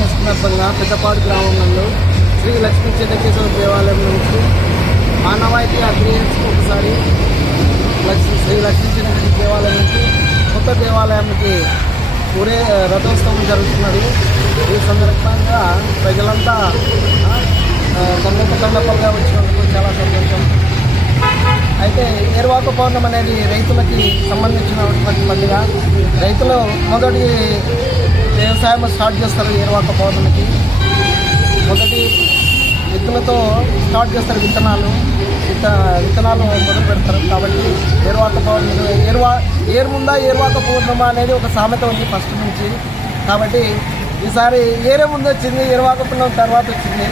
పౌర్ణమి సందర్భంగా పెద్దపాడు గ్రామంలో శ్రీ లక్ష్మీ చెన్నకేశ్వర దేవాలయం నుంచి మానవాయితీ అగ్రియేట్స్కి ఒకసారి శ్రీ లక్ష్మీ చెన్నకేశ్వర దేవాలయం నుంచి కొత్త దేవాలయానికి రథోత్సవం జరుగుతున్నది. ఈ సందర్భంగా ప్రజలంతా తండపల్లిగా వచ్చినందుకు చాలా సంతోషం. అయితే ఏరువాక పౌర్ణమి అనేది రైతులకి సంబంధించినటువంటి పండుగ. రైతులు మొదటి వ్యవసాయం స్టార్ట్ చేస్తారు. ఏరువాక పౌర్ణమికి మొదటి విత్తులతో స్టార్ట్ చేస్తారు. విత్తనాలు మొదలు పెడతారు. కాబట్టి ఏరువాక పౌర్ణమి ఏరువాక పౌర్ణమి అనేది ఒక సామెత ఉంది ఫస్ట్ నుంచి. కాబట్టి ఈసారి ఏరే ముందు వచ్చింది, ఏరువాక పౌర్ణమి తర్వాత వచ్చింది.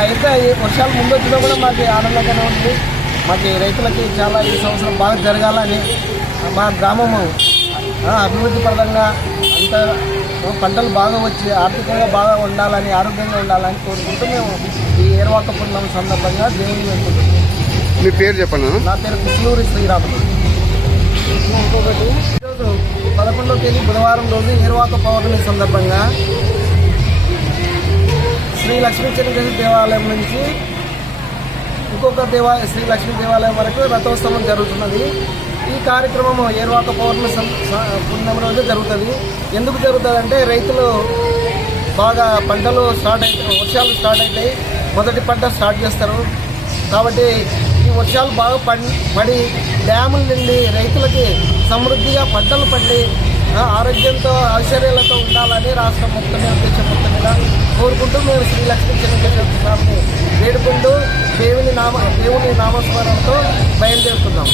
అయితే వర్షాలు ముందు వచ్చినా కూడా మాకు ఆనందంగానే ఉంది. మాకు రైతులకి చాలా ఈ సంవత్సరం బాగా జరగాలని, మా గ్రామము అభివృద్ధి పరంగా అంత పంటలు బాగా వచ్చి ఆర్థికంగా బాగా ఉండాలని, ఆరోగ్యంగా ఉండాలని కోరుకుంటూ మేము ఈ ఏరువాక పౌర్ణమి సందర్భంగా దేవుని వేడుకుంటున్నాం. మీ పేరు చెప్పండి. నా పేరు కృష్ణూరి శ్రీరాములు. ఇంకొకటి, ఈరోజు 11వ తేదీ బుధవారం రోజు ఏరువాక పౌర్ణమి సందర్భంగా శ్రీ లక్ష్మీ చెన్నకేశ్వర దేవాలయం నుంచి ఇంకొక శ్రీ లక్ష్మీ దేవాలయం వరకు రథోత్సవం జరుగుతున్నది. ఈ కార్యక్రమం ఏరువాక పౌర్ణమి రోజు జరుగుతుంది. ఎందుకు జరుగుతుంది అంటే రైతులు బాగా పంటలు వర్షాలు స్టార్ట్ అవుతాయి, మొదటి పంట స్టార్ట్ చేస్తారు. కాబట్టి ఈ వర్షాలు బాగా పడి డ్యాముల నుండి రైతులకి సమృద్ధిగా పంటలు పండి ఆరోగ్యంతో ఐశ్వర్యాలతో ఉండాలని రాష్ట్రం మొత్తం ఉద్దేశం మొత్తం మీద కోరుకుంటూ మేము శ్రీ లక్ష్మీ చెన్నకేశ్వర స్వామిని వేడుకుంటూ దేవుని నామస్మరణతో బయలుదేరుతున్నాం.